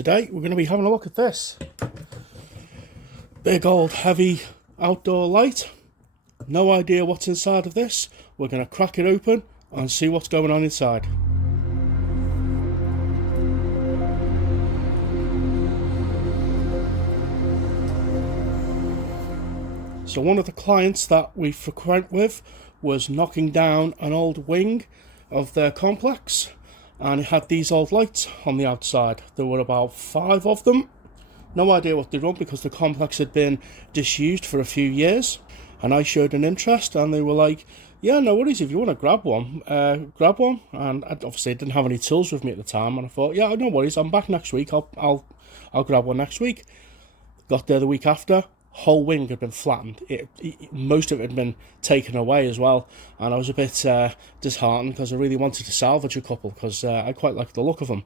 Today we're going to be having a look at this big old heavy outdoor light. No idea what's inside of this. We're going to crack it open and see what's going on inside. So one of the clients that we frequent with was knocking down an old wing of their complex, and it had these old lights on the outside. There were about 5 of them. No idea what they run because the complex had been disused for a few years, and I showed an interest and they were like, yeah, no worries, if you want to grab one, grab one. And obviously I didn't have any tools with me at the time, and I thought, yeah, no worries, I'm back next week, I'll grab one next week. Got there the week after. Whole wing had been flattened. Most of it had been taken away as well, and I was a bit disheartened because I really wanted to salvage a couple because I quite like the look of them.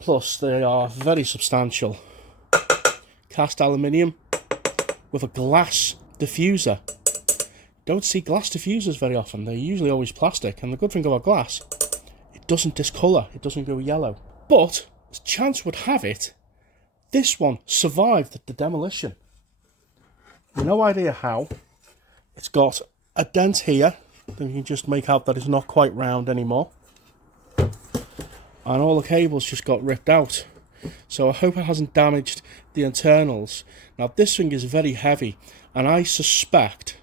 Plus they are very substantial. Cast aluminium with a glass diffuser. Don't see glass diffusers very often. They're usually always plastic, and the good thing about glass, it doesn't discolour, it doesn't go yellow. But as chance would have it, this one survived the demolition. No idea how. It's got a dent here that you can just make out that it's not quite round anymore, and all the cables just got ripped out. So I hope it hasn't damaged the internals. Now this thing is very heavy, and I suspect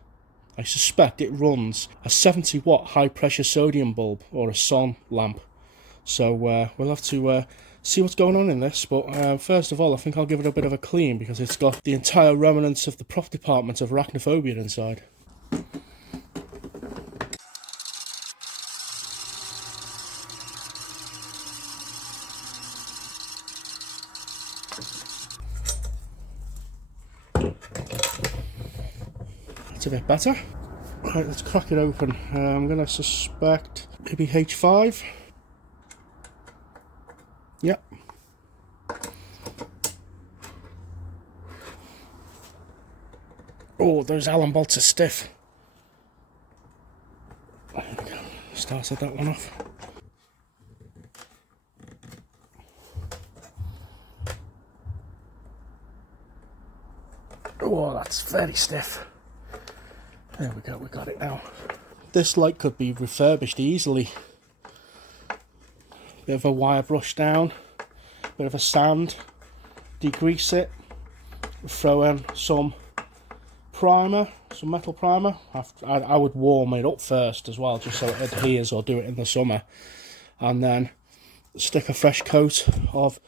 it runs a 70 watt high pressure sodium bulb or a son lamp. So we'll have to see what's going on in this, but first of all I think I'll give it a bit of a clean because it's got the entire remnants of the prop department of arachnophobia inside. That's a bit better. Right, let's crack it open. I'm going to suspect maybe H5. Yep. Oh, those Allen bolts are stiff. There we go. Started that one off. Oh, that's very stiff. There we go, we got it now. This light could be refurbished easily. Bit of a wire brush down, bit of a sand, degrease it, throw in some primer, some metal primer. I would warm it up first as well, just so it adheres, or do it in the summer, and then stick a fresh coat of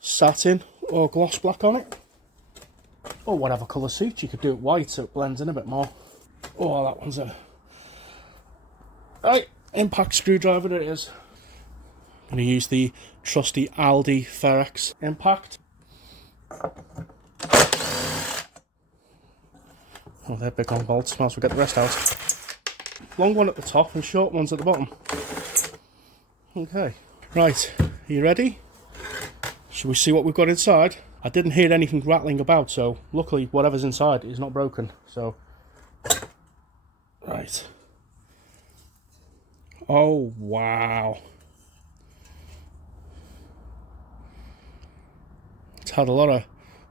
satin or gloss black on it, or whatever colour suits. You could do it white so it blends in a bit more. Oh, that one's a right impact screwdriver. It is. I'm going to use the trusty Aldi Ferrex impact. Oh, they're big on bolts. Might as well get the rest out. Long one at the top and short ones at the bottom. Okay, right, are you ready? Shall we see what we've got inside? I didn't hear anything rattling about, so luckily whatever's inside is not broken. So, right. Oh, wow. It's had a lot of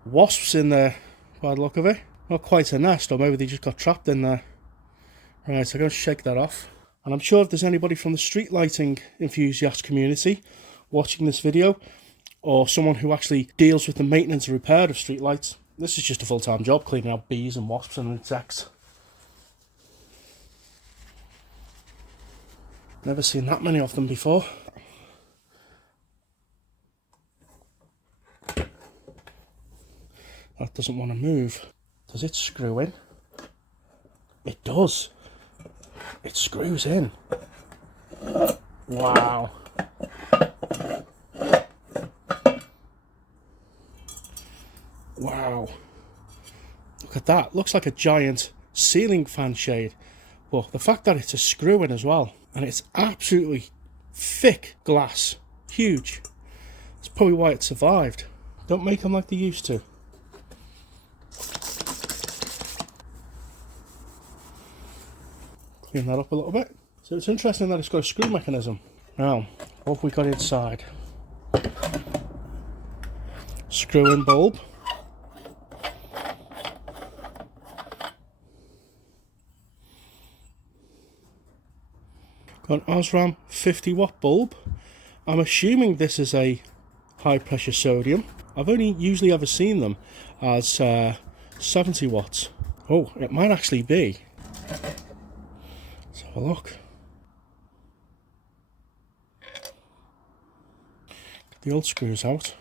wasps in there by the look of it. Not quite a nest, or maybe they just got trapped in there. Right, so I'm going to shake that off. And I'm sure if there's anybody from the street lighting enthusiast community watching this video, or someone who actually deals with the maintenance and repair of street lights, this is just a full-time job, cleaning out bees and wasps and insects. Never seen that many of them before. That doesn't want to move. Does it screw in? It does. It screws in. Wow. Wow. Look at that. Looks like a giant ceiling fan shade. But the fact that it's a screw in as well, and it's absolutely thick glass. Huge. That's probably why it survived. Don't make them like they used to. Clean that up a little bit. So it's interesting that it's got a screw mechanism. Now, what have we got inside? screw-in bulb. Got an Osram 50-watt bulb. I'm assuming this is a high pressure sodium. I've only usually ever seen them as 70 watts. Oh, it might actually be. Let's have a look. Get the old screws out.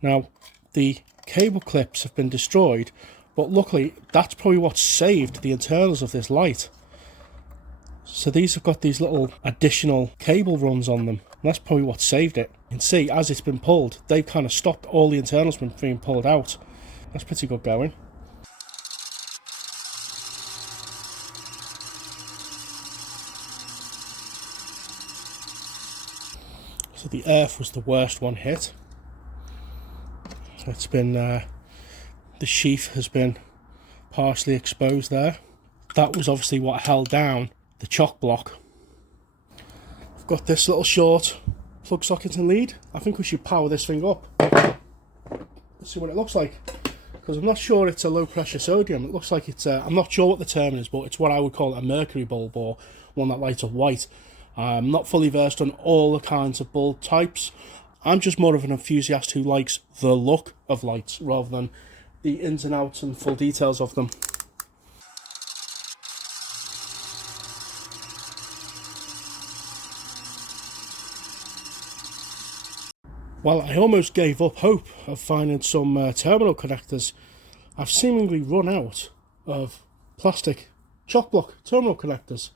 Now, the cable clips have been destroyed, but luckily that's probably what saved the internals of this light. So these have got these little additional cable runs on them. And that's probably what saved it. You can see as it's been pulled, they've kind of stopped all the internals from being pulled out. That's pretty good going. So the earth was the worst one hit. It's been, the sheath has been partially exposed there. That was obviously what held down the chock block. I've got this little short plug socket and lead. I think we should power this thing up. Let's see what it looks like. Because I'm not sure it's a low pressure sodium. It looks like it's I'm not sure what the term is, but it's what I would call a mercury bulb, or one that lights up white. I'm not fully versed on all the kinds of bulb types. I'm just more of an enthusiast who likes the look of lights rather than the ins and outs and full details of them. Well, I almost gave up hope of finding some terminal connectors. I've seemingly run out of plastic chock block terminal connectors,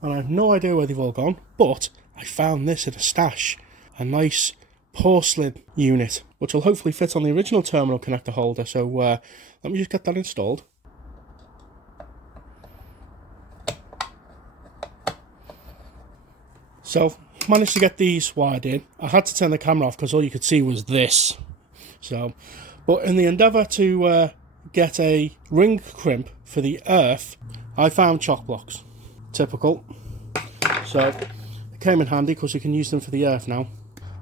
and I have no idea where they've all gone, but I found this at a stash, a nice porcelain unit, which will hopefully fit on the original terminal connector holder. So let me just get that installed. So managed to get these wired in. I had to turn the camera off because all you could see was this. So, but in the endeavour to get a ring crimp for the earth, I found chock blocks. Typical. So it came in handy because you can use them for the earth now.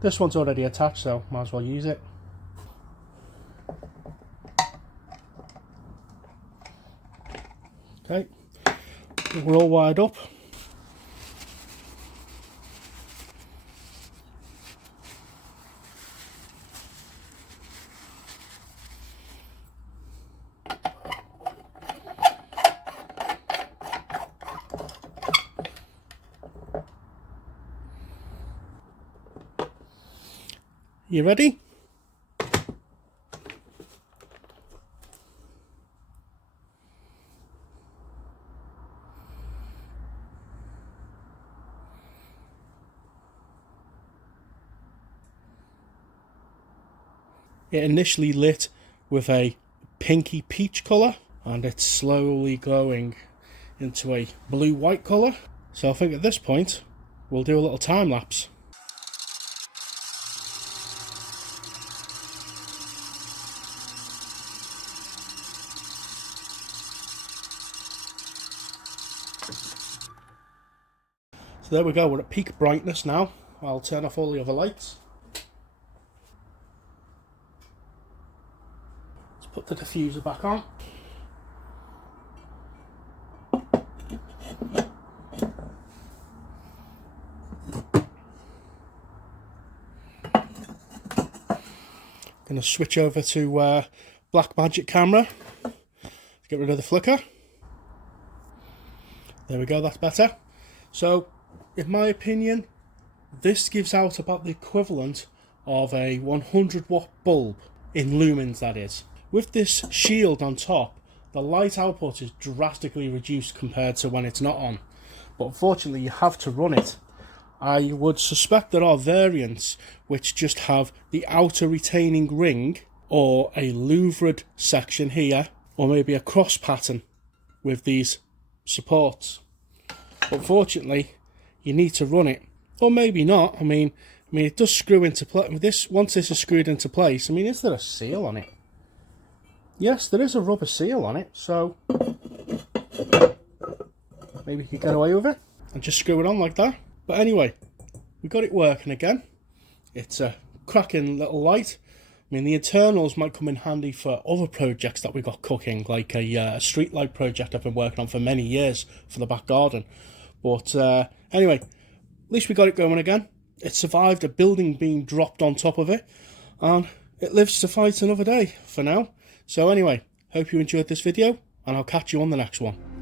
This one's already attached, so might as well use it. Okay, we're all wired up. You ready? It initially lit with a pinky peach colour, and it's slowly glowing into a blue-white colour. So I think at this point we'll do a little time lapse. So there we go, we're at peak brightness now. I'll turn off all the other lights. Let's put the diffuser back on. Going to switch over to Blackmagic camera to get rid of the flicker. There we go, that's better. So, in my opinion, this gives out about the equivalent of a 100 watt bulb, in lumens that is. With this shield on top, the light output is drastically reduced compared to when it's not on. But unfortunately you have to run it. I would suspect there are variants which just have the outer retaining ring, or a louvered section here, or maybe a cross pattern with these supports. Unfortunately, you need to run it, or maybe not. I mean, it does screw into place. This, once this is screwed into place, I mean, is there a seal on it? Yes, there is a rubber seal on it, so maybe you could get away with it and just screw it on like that. But anyway, we got it working again. It's a cracking little light. I mean, the internals might come in handy for other projects that we got cooking, like a street light project I've been working on for many years for the back garden. But anyway, at least we got it going again. It survived a building being dropped on top of it, and it lives to fight another day for now. So anyway, hope you enjoyed this video, and I'll catch you on the next one.